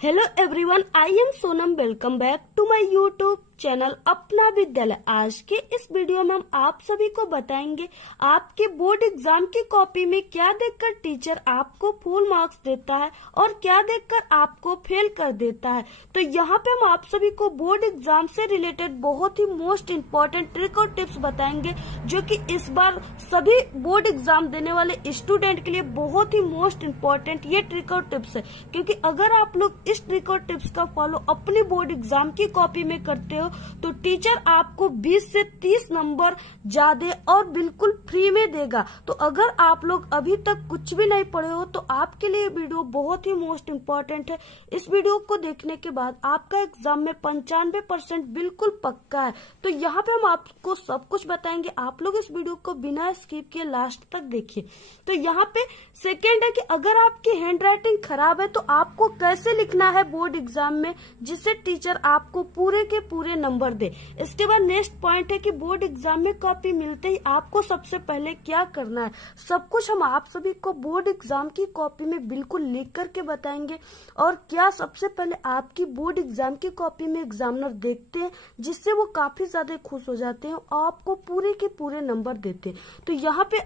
Hello everyone, I am Sonam. Welcome back to my YouTube channel Apna Vidyalaya. आज के इस video में हम आप सभी को बताएंगे आपके बोर्ड एग्जाम की कॉपी में क्या देखकर टीचर आपको फुल मार्क्स देता है और क्या देखकर आपको फेल कर देता है। तो यहाँ पे हम आप सभी को बोर्ड एग्जाम से रिलेटेड बहुत ही मोस्ट इम्पोर्टेंट ट्रिक और टिप्स बताएंगे, जो कि इस बार सभी बोर्ड एग्जाम देने वाले स्टूडेंट के लिए बहुत ही मोस्ट इम्पोर्टेंट ये ट्रिक और टिप्स है। क्योंकि अगर आप लोग इस ट्रिक और टिप्स का फॉलो अपनी बोर्ड एग्जाम की कॉपी में करते हो तो टीचर आपको 20 से 30 नंबर ज्यादा और बिल्कुल फ्री में देगा। तो अगर आप लोग अभी तक कुछ भी नहीं पढ़े हो तो आपके लिए वीडियो बहुत ही मोस्ट इम्पोर्टेंट है। इस वीडियो को देखने के बाद आपका एग्जाम में 95% बिल्कुल पक्का है। तो यहाँ पे हम आपको सब कुछ बताएंगे, आप लोग इस वीडियो को बिना स्किप किए लास्ट तक देखिए। तो यहाँ पे सेकेंड है कि अगर आपकी हैंड राइटिंग खराब है तो आपको कैसे लिखना है बोर्ड एग्जाम में जिससे टीचर आपको पूरे के पूरे नंबर दे। इसके बाद नेक्स्ट पॉइंट है कि बोर्ड एग्जाम में कॉपी मिलते ही आपको सबसे पहले क्या करना है। सब कुछ हम आप सभी को बोर्ड एग्जाम की कॉपी में बिल्कुल लिख करके बताएंगे। और क्या सबसे पहले आपकी बोर्ड एग्जाम की कॉपी में एग्जामिनर देखते हैं जिससे वो काफी ज्यादा खुश हो जाते हैं और आपको पूरे के पूरे नंबर देते हैं। तो यहाँ पे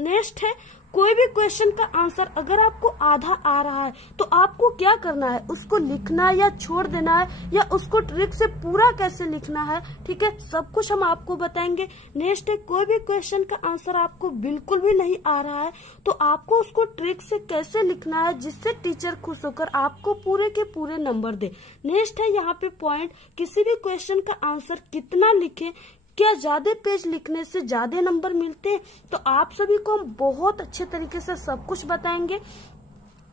नेक्स्ट है, कोई भी क्वेश्चन का आंसर अगर आपको आधा आ रहा है तो आपको क्या करना है, उसको लिखना है या छोड़ देना है या उसको ट्रिक से पूरा कैसे लिखना है। ठीक है, सब कुछ हम आपको बताएंगे। नेक्स्ट है, कोई भी क्वेश्चन का आंसर आपको बिल्कुल भी नहीं आ रहा है तो आपको उसको ट्रिक से कैसे लिखना है जिससे टीचर खुश होकर आपको पूरे के पूरे नंबर दे। नेक्स्ट है यहाँ पे पॉइंट, किसी भी क्वेश्चन का आंसर कितना लिखें, क्या ज्यादा पेज लिखने से ज्यादा नंबर मिलते हैं। तो आप सभी को हम बहुत अच्छे तरीके से सब कुछ बताएंगे।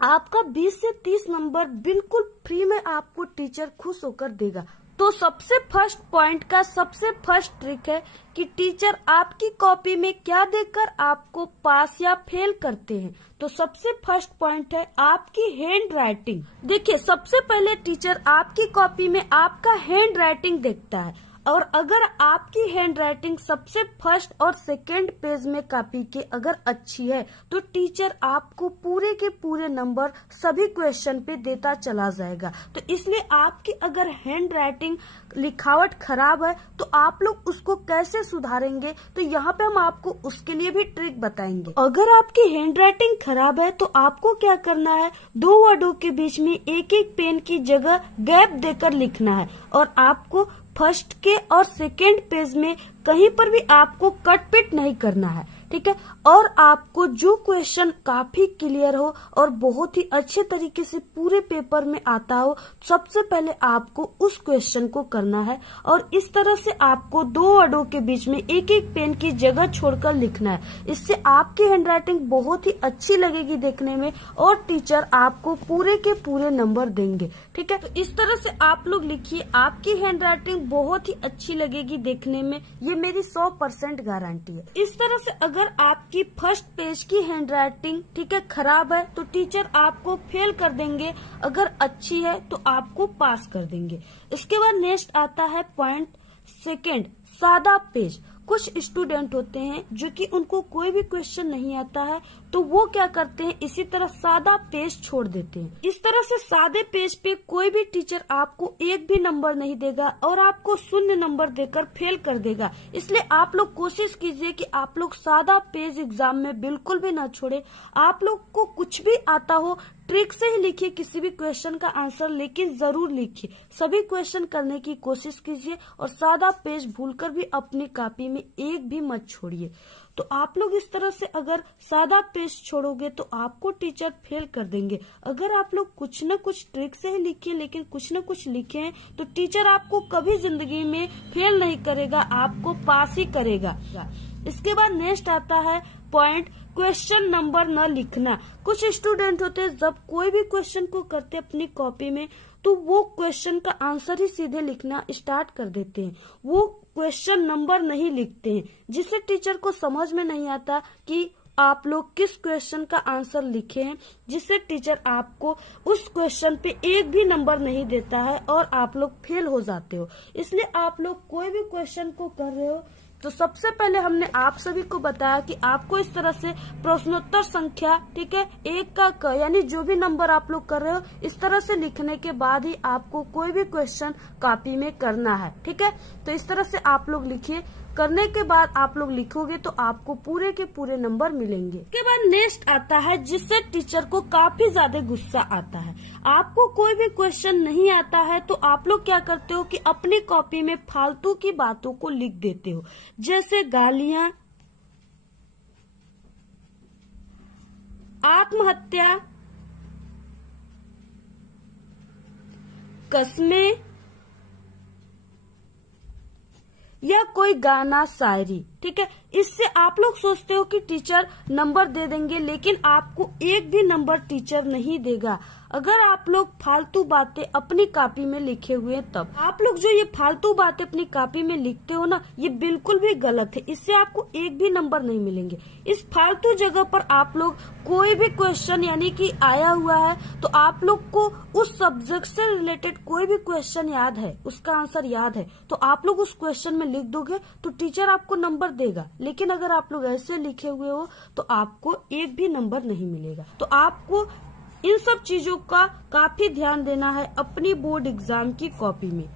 आपका 20 से 30 नंबर बिल्कुल फ्री में आपको टीचर खुश होकर देगा। तो सबसे फर्स्ट पॉइंट का सबसे फर्स्ट ट्रिक है कि टीचर आपकी कॉपी में क्या देखकर आपको पास या फेल करते हैं। तो सबसे फर्स्ट पॉइंट है आपकी हैंड राइटिंग। देखिए, सबसे पहले टीचर आपकी कॉपी में आपका हैंड राइटिंग देखता है और अगर आपकी हैंड राइटिंग सबसे फर्स्ट और सेकेंड पेज में कॉपी के अगर अच्छी है तो टीचर आपको पूरे के पूरे नंबर सभी क्वेश्चन पे देता चला जाएगा। तो इसलिए आपकी अगर हैंड राइटिंग लिखावट खराब है तो आप लोग उसको कैसे सुधारेंगे, तो यहाँ पे हम आपको उसके लिए भी ट्रिक बताएंगे। अगर आपकी हैंड राइटिंग खराब है तो आपको क्या करना है, दो वर्डों के बीच में एक एक पेन की जगह गैप देकर लिखना है और आपको फर्स्ट के और सेकेंड पेज में कहीं पर भी आपको कट पिट नहीं करना है। ठीक है, और आपको जो क्वेश्चन काफी क्लियर हो और बहुत ही अच्छे तरीके से पूरे पेपर में आता हो, सबसे पहले आपको उस क्वेश्चन को करना है और इस तरह से आपको दो वर्डों के बीच में एक एक पेन की जगह छोड़कर लिखना है। इससे आपकी हैंडराइटिंग बहुत ही अच्छी लगेगी देखने में और टीचर आपको पूरे के पूरे नंबर देंगे। ठीक है, तो इस तरह से आप लोग लिखिए, आपकी हैंडराइटिंग बहुत ही अच्छी लगेगी देखने में, ये मेरी 100% गारंटी है। इस तरह से अगर आपकी फर्स्ट पेज की हैंडराइटिंग ठीक है खराब है तो टीचर आपको फेल कर देंगे, अगर अच्छी है तो आपको पास कर देंगे। इसके बाद नेक्स्ट आता है पॉइंट सेकेंड, सादा पेज। कुछ स्टूडेंट होते हैं जो कि उनको कोई भी क्वेश्चन नहीं आता है तो वो क्या करते हैं, इसी तरह सादा पेज छोड़ देते हैं। इस तरह से सादे पेज पे कोई भी टीचर आपको एक भी नंबर नहीं देगा और आपको 0 नंबर देकर फेल कर देगा। इसलिए आप लोग कोशिश कीजिए कि आप लोग सादा पेज एग्जाम में बिल्कुल भी ना छोड़े। आप लोग को कुछ भी आता हो ट्रिक से ही लिखिए किसी भी क्वेश्चन का आंसर, लेकिन जरूर लिखिए, सभी क्वेश्चन करने की कोशिश कीजिए और सादा पेज भूलकर भी अपनी कॉपी में एक भी मत छोड़िए। तो आप लोग इस तरह से अगर सादा पेज छोड़ोगे तो आपको टीचर फेल कर देंगे। अगर आप लोग कुछ न कुछ ट्रिक से ही लिखिए लेकिन कुछ न कुछ लिखे हैं तो टीचर आपको कभी जिंदगी में फेल नहीं करेगा, आपको पास ही करेगा। इसके बाद नेक्स्ट आता है पॉइंट, क्वेश्चन नंबर न लिखना। कुछ स्टूडेंट होते हैं जब कोई भी क्वेश्चन को करते अपनी कॉपी में तो वो क्वेश्चन का आंसर ही सीधे लिखना स्टार्ट कर देते हैं, वो क्वेश्चन नंबर नहीं लिखते हैं, जिससे टीचर को समझ में नहीं आता कि आप लोग किस क्वेश्चन का आंसर लिखे हैं, जिससे टीचर आपको उस क्वेश्चन पे एक भी नंबर नहीं देता है और आप लोग फेल हो जाते हो। इसलिए आप लोग कोई भी क्वेश्चन को कर रहे हो तो सबसे पहले हमने आप सभी को बताया कि आपको इस तरह से प्रश्नोत्तर संख्या, ठीक है, 1 का क यानी जो भी नंबर आप लोग कर रहे हो इस तरह से लिखने के बाद ही आपको कोई भी क्वेश्चन कॉपी में करना है। ठीक है, तो इस तरह से आप लोग लिखिए। करने के बाद आप लोग लिखोगे तो आपको पूरे के पूरे नंबर मिलेंगे। इसके बाद नेक्स्ट आता है जिससे टीचर को काफी ज्यादा गुस्सा आता है। आपको कोई भी क्वेश्चन नहीं आता है तो आप लोग क्या करते हो कि अपनी कॉपी में फालतू की बातों को लिख देते हो, जैसे गालियां, आत्महत्या, कस्में या कोई गाना, शायरी। ठीक है, इससे आप लोग सोचते हो कि टीचर नंबर दे देंगे, लेकिन आपको एक भी नंबर टीचर नहीं देगा अगर आप लोग फालतू बातें अपनी कॉपी में लिखे हुए हैं। तब आप लोग जो ये फालतू बातें अपनी कॉपी में लिखते हो ना, ये बिल्कुल भी गलत है। इससे आपको एक भी नंबर नहीं मिलेंगे। इस फालतू जगह पर आप लोग कोई भी क्वेश्चन यानी कि आया हुआ है तो आप लोग को उस सब्जेक्ट से रिलेटेड कोई भी क्वेश्चन याद है, उसका आंसर याद है, तो आप लोग उस क्वेश्चन में लिख दोगे तो टीचर आपको नंबर देगा। लेकिन अगर आप लोग ऐसे लिखे हुए हो तो आपको एक भी नंबर नहीं मिलेगा। तो आपको इन सब चीजों का काफी ध्यान देना है अपनी बोर्ड एग्जाम की कॉपी में।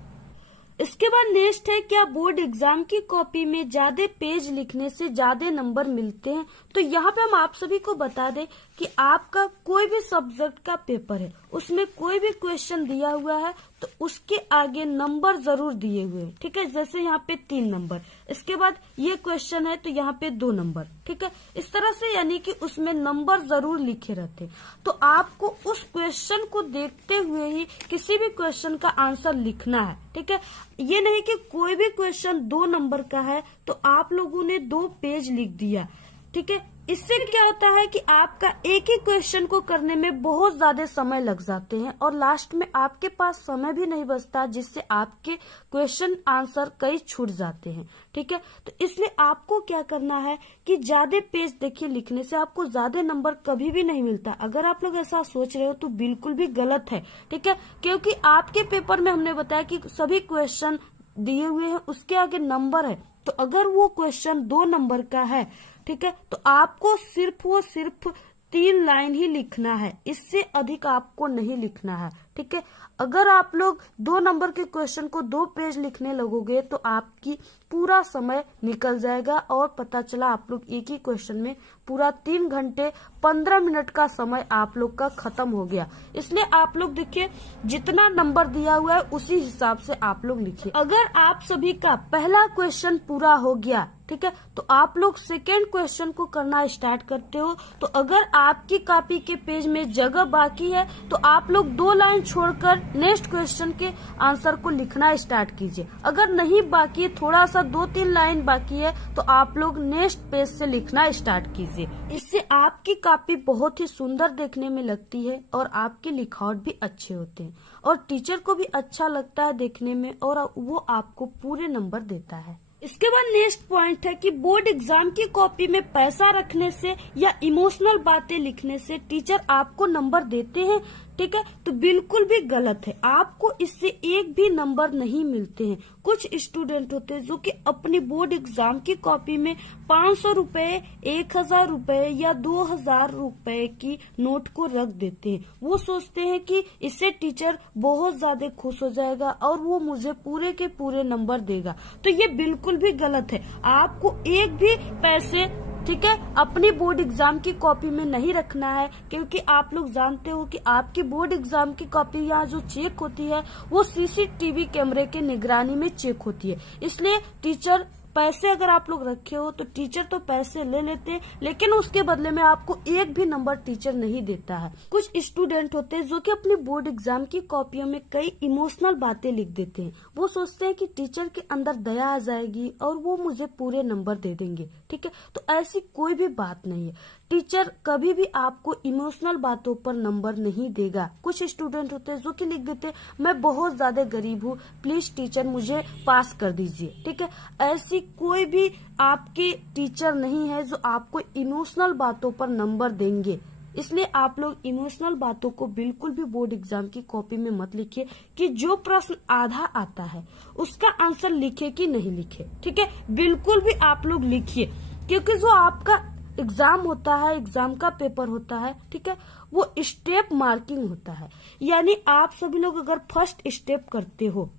इसके बाद नेक्स्ट है, क्या बोर्ड एग्जाम की कॉपी में ज्यादा पेज लिखने से ज्यादा नंबर मिलते हैं? तो यहाँ पे हम आप सभी को बता दें कि आपका कोई भी सब्जेक्ट का पेपर है, उसमें कोई भी क्वेश्चन दिया हुआ है तो उसके आगे नंबर जरूर दिए हुए हैं। ठीक है, जैसे यहाँ पे 3 नंबर, इसके बाद ये क्वेश्चन है तो यहाँ पे 2 नंबर। ठीक है, इस तरह से यानी कि उसमें नंबर जरूर लिखे रहते हैं। तो आपको उस क्वेश्चन को देखते हुए ही किसी भी क्वेश्चन का आंसर लिखना है। ठीक है, ये नहीं कि कोई भी क्वेश्चन 2 नंबर का है तो आप लोगों ने 2 पेज लिख दिया। ठीक है, इससे क्या होता है कि आपका एक ही क्वेश्चन को करने में बहुत ज्यादा समय लग जाते हैं और लास्ट में आपके पास समय भी नहीं बचता, जिससे आपके क्वेश्चन आंसर कई छूट जाते हैं। ठीक है, तो इसलिए आपको क्या करना है कि ज्यादा पेज देखिए, लिखने से आपको ज्यादा नंबर कभी भी नहीं मिलता। अगर आप लोग ऐसा सोच रहे हो तो बिल्कुल भी गलत है। ठीक है, क्योंकि आपके पेपर में हमने बताया कि सभी क्वेश्चन दिए हुए हैं, उसके आगे नंबर है। तो अगर वो क्वेश्चन 2 नंबर का है, ठीक है, तो आपको सिर्फ 3 लाइन ही लिखना है, इससे अधिक आपको नहीं लिखना है। ठीक है, अगर आप लोग 2 नंबर के क्वेश्चन को 2 पेज लिखने लगोगे तो आपकी पूरा समय निकल जाएगा और पता चला आप लोग एक ही क्वेश्चन में पूरा 3 घंटे 15 मिनट का समय आप लोग का खत्म हो गया। इसलिए आप लोग देखिए, जितना नंबर दिया हुआ है उसी हिसाब से आप लोग लिखिए। अगर आप सभी का पहला क्वेश्चन पूरा हो गया, ठीक है, तो आप लोग सेकेंड क्वेश्चन को करना स्टार्ट करते हो। तो अगर आपकी कॉपी के पेज में जगह बाकी है तो आप लोग 2 लाइन छोड़कर नेक्स्ट क्वेश्चन के आंसर को लिखना स्टार्ट कीजिए। अगर नहीं बाकी है, थोड़ा सा 2-3 लाइन बाकी है, तो आप लोग नेक्स्ट पेज से लिखना स्टार्ट कीजिए। इससे आपकी कॉपी बहुत ही सुंदर देखने में लगती है और आपके लिखावट भी अच्छे होते हैं और टीचर को भी अच्छा लगता है देखने में और वो आपको पूरे नंबर देता है। इसके बाद नेक्स्ट पॉइंट है कि बोर्ड एग्जाम की कॉपी में पैसा रखने से या इमोशनल बातें लिखने से टीचर आपको नंबर देते हैं। ठीक है, तो बिल्कुल भी गलत है। आपको इससे एक भी नंबर नहीं मिलते हैं। कुछ स्टूडेंट होते हैं जो कि अपनी बोर्ड एग्जाम की कॉपी में 500 रुपए, 1000 रुपए या 2000 रुपए की नोट को रख देते हैं। वो सोचते हैं कि इससे टीचर बहुत ज्यादा खुश हो जाएगा और वो मुझे पूरे के पूरे नंबर देगा। तो ये बिल्कुल भी गलत है। आपको एक भी पैसे, ठीक है, अपनी बोर्ड एग्जाम की कॉपी में नहीं रखना है, क्योंकि आप लोग जानते हो कि आपकी बोर्ड एग्जाम की कॉपी यहाँ जो चेक होती है वो सीसीटीवी कैमरे के निगरानी में चेक होती है। इसलिए टीचर पैसे अगर आप लोग रखे हो तो टीचर तो पैसे ले लेते हैं, लेकिन उसके बदले में आपको एक भी नंबर टीचर नहीं देता है। कुछ स्टूडेंट होते हैं जो कि अपनी बोर्ड एग्जाम की कॉपियों में कई इमोशनल बातें लिख देते हैं। वो सोचते हैं कि टीचर के अंदर दया आ जाएगी और वो मुझे पूरे नंबर दे देंगे। ठीक है, तो ऐसी कोई भी बात नहीं है। टीचर कभी भी आपको इमोशनल बातों पर नंबर नहीं देगा। कुछ स्टूडेंट होते हैं जो कि लिख देते हैं, मैं बहुत ज्यादा गरीब हूँ, प्लीज टीचर मुझे पास कर दीजिए। ठीक है, ऐसी कोई भी आपके टीचर नहीं है जो आपको इमोशनल बातों पर नंबर देंगे। इसलिए आप लोग इमोशनल बातों को बिल्कुल भी बोर्ड एग्जाम की कॉपी में मत लिखिए कि जो प्रश्न आधा आता है उसका आंसर लिखे कि नहीं लिखे। ठीक है, बिल्कुल भी आप लोग लिखिए, क्योंकि जो आपका एग्जाम होता है, एग्जाम का पेपर होता है, ठीक है, वो स्टेप मार्किंग होता है। यानी आप सभी लोग अगर फर्स्ट स्टेप करते हो,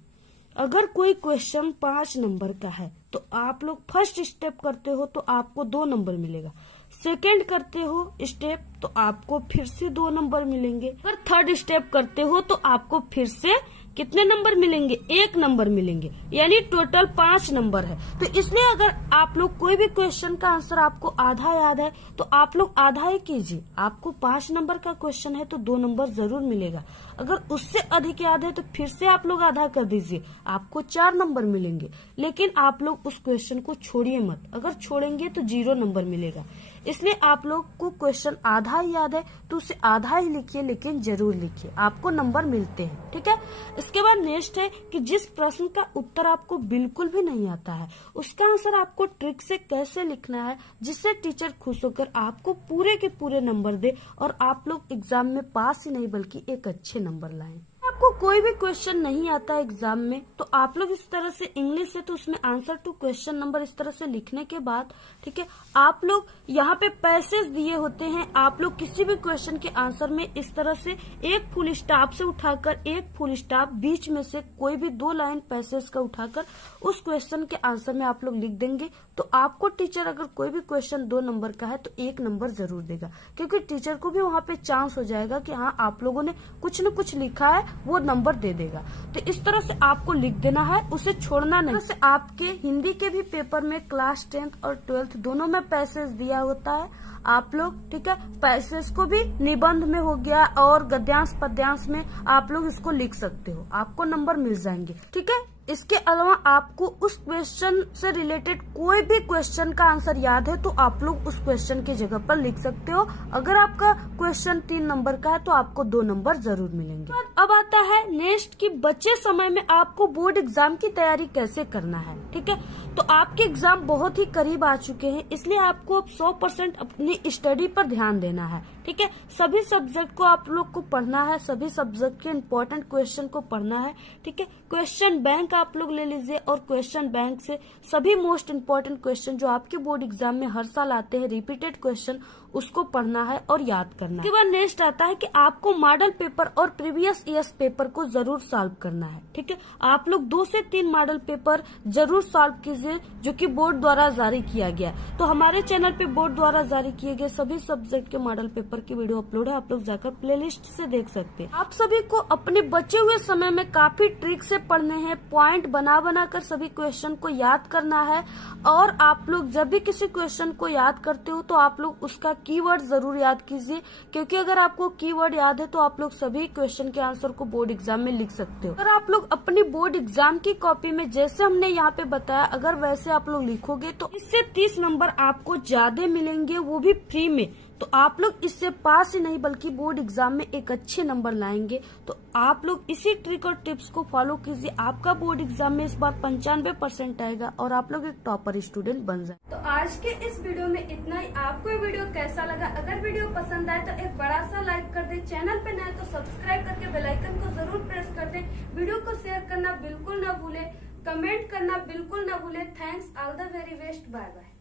अगर कोई क्वेश्चन 5 नंबर का है तो आप लोग फर्स्ट स्टेप करते हो तो आपको 2 नंबर मिलेगा, सेकंड करते हो स्टेप तो आपको फिर से 2 नंबर मिलेंगे, अगर थर्ड स्टेप करते हो तो आपको फिर से कितने नंबर मिलेंगे, 1 नंबर मिलेंगे, यानी टोटल 5 नंबर है। तो इसलिए अगर आप लोग कोई भी क्वेश्चन का आंसर आपको आधा याद है तो आप लोग आधा ही कीजिए। आपको 5 नंबर का क्वेश्चन है तो 2 नंबर जरूर मिलेगा, अगर उससे अधिक याद है तो फिर से आप लोग आधा कर दीजिए, आपको 4 नंबर मिलेंगे। लेकिन आप लोग उस क्वेश्चन को छोड़िए मत, अगर छोड़ेंगे तो 0 नंबर मिलेगा। इसलिए आप लोग को क्वेश्चन आधा ही याद है तो उसे आधा ही लिखिए, लेकिन जरूर लिखिए, आपको नंबर मिलते हैं। ठीक है, इसके बाद नेक्स्ट है कि जिस प्रश्न का उत्तर आपको बिल्कुल भी नहीं आता है उसका आंसर आपको ट्रिक से कैसे लिखना है जिससे टीचर खुश होकर आपको पूरे के पूरे नंबर दे और आप लोग एग्जाम में पास ही नहीं बल्कि एक अच्छे नंबर लाएं। आपको कोई भी क्वेश्चन नहीं आता एग्जाम में तो आप लोग इस तरह से इंग्लिश है तो उसमें आंसर टू क्वेश्चन नंबर इस तरह से लिखने के बाद, ठीक है, आप लोग यहाँ पे पैसेज दिए होते हैं, आप लोग किसी भी क्वेश्चन के आंसर में इस तरह से एक फुल स्टॉप से उठाकर एक फुल स्टॉप बीच में से कोई भी 2 लाइन पैसेज का उठाकर उस क्वेश्चन के आंसर में आप लोग लिख देंगे तो आपको टीचर अगर कोई भी क्वेश्चन 2 नंबर का है तो 1 नंबर जरूर देगा, क्योंकि टीचर को भी वहाँ पे चांस हो जाएगा कि हाँ आप लोगों ने कुछ न कुछ लिखा है, वो नंबर दे देगा। तो इस तरह से आपको लिख देना है, उसे छोड़ना नहीं। से आपके हिंदी के भी पेपर में क्लास 10th और 12th दोनों में पैसेज दिया होता है, आप लोग, ठीक है, पैसेज को भी निबंध में हो गया और गद्यांश पद्यांश में आप लोग इसको लिख सकते हो, आपको नंबर मिल जाएंगे। ठीक है, इसके अलावा आपको उस क्वेश्चन से रिलेटेड कोई भी क्वेश्चन का आंसर याद है तो आप लोग उस क्वेश्चन की जगह पर लिख सकते हो। अगर आपका क्वेश्चन 3 नंबर का है तो आपको 2 नंबर जरूर मिलेंगे। अब आता है नेक्स्ट कि बचे समय में आपको बोर्ड एग्जाम की तैयारी कैसे करना है। ठीक है, तो आपके एग्जाम बहुत ही करीब आ चुके हैं, इसलिए आपको अब 100% अपनी स्टडी पर ध्यान देना है। ठीक है, सभी सब्जेक्ट को आप लोग को पढ़ना है, सभी सब्जेक्ट के इम्पोर्टेंट क्वेश्चन को पढ़ना है। ठीक है, क्वेश्चन बैंक आप लोग ले लीजिए और क्वेश्चन बैंक से सभी मोस्ट इम्पोर्टेंट क्वेश्चन जो आपके बोर्ड एग्जाम में हर साल आते हैं, रिपीटेड क्वेश्चन, उसको पढ़ना है और याद करना है। उसके बाद नेक्स्ट आता है कि आपको मॉडल पेपर और प्रीवियस ईयर्स पेपर को जरूर सॉल्व करना है। ठीक है, आप लोग 2 से 3 मॉडल पेपर जरूर सॉल्व कीजिए जो कि बोर्ड द्वारा जारी किया गया। तो हमारे चैनल पे बोर्ड द्वारा जारी किए गए सभी सब्जेक्ट के मॉडल पेपर की वीडियो अपलोड है, आप लोग जाकर प्लेलिस्ट से देख सकते हैं। आप सभी को अपने बचे हुए समय में काफी ट्रिक से पढ़ने हैं, पॉइंट बना बना कर सभी क्वेश्चन को याद करना है। और आप लोग जब भी किसी क्वेश्चन को याद करते हो तो आप लोग उसका कीवर्ड जरूर याद कीजिए, क्योंकि अगर आपको कीवर्ड याद है तो आप लोग सभी क्वेश्चन के आंसर को बोर्ड एग्जाम में लिख सकते हो। अगर आप लोग अपनी बोर्ड एग्जाम की कॉपी में जैसे हमने यहाँ पे बताया अगर वैसे आप लोग लिखोगे तो इससे 30 नंबर आपको ज्यादा मिलेंगे, वो भी फ्री में। तो आप लोग इससे पास ही नहीं बल्कि बोर्ड एग्जाम में एक अच्छे नंबर लाएंगे। तो आप लोग इसी ट्रिक और टिप्स को फॉलो कीजिए, आपका बोर्ड एग्जाम में इस बार 95% आएगा और आप लोग एक टॉपर स्टूडेंट बन जाए। तो आज के इस वीडियो में इतना ही। आपको ये वीडियो कैसा लगा? अगर वीडियो पसंद आए तो एक बड़ा सा लाइक कर दे, चैनल पे नए तो सब्सक्राइब करके बेल आइकन को जरूर प्रेस कर दे, वीडियो को शेयर करना बिल्कुल न भूले, कमेंट करना बिल्कुल न भूले। Thanks, all the very best, bye bye.